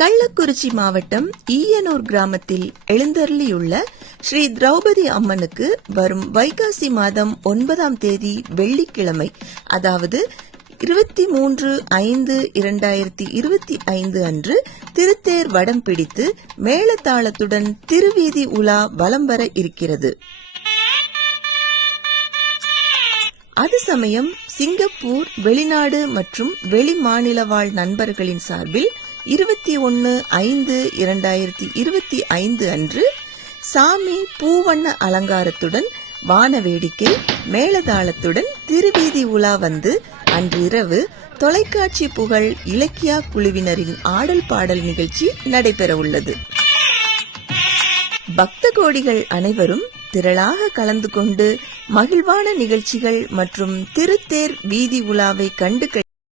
கள்ளக்குறிச்சி மாவட்டம் ஈயனூர் கிராமத்தில் எழுந்தருளியுள்ள ஸ்ரீ திரௌபதி அம்மனுக்கு வரும் வைகாசி மாதம் 9ஆம் தேதி வெள்ளிக்கிழமை, அதாவது 23/5/2025 அன்று திருத்தேர் வடம் பிடித்து மேளதாளத்துடன் திருவீதி உலா வலம் வர இருக்கிறது. அது சமயம் சிங்கப்பூர், வெளிநாடு மற்றும் வெளி மாநில வாழ் நண்பர்களின் சார்பில் 21/5/2025 அன்று சாமி பூவண்ண அலங்காரத்துடன் வான வேடிக்கை மேளதாளத்துடன் திருவீதி உலா வந்து அன்றிரவு தொலைக்காட்சி புகழ் இலக்கியா குழுவினரின் ஆடல் பாடல் நிகழ்ச்சி நடைபெற உள்ளது. பக்த கோடிகள் அனைவரும் திரளாக கலந்து கொண்டு மகிழ்வான நிகழ்ச்சிகள் மற்றும் திருத்தேர் வீதி உலாவை கண்டு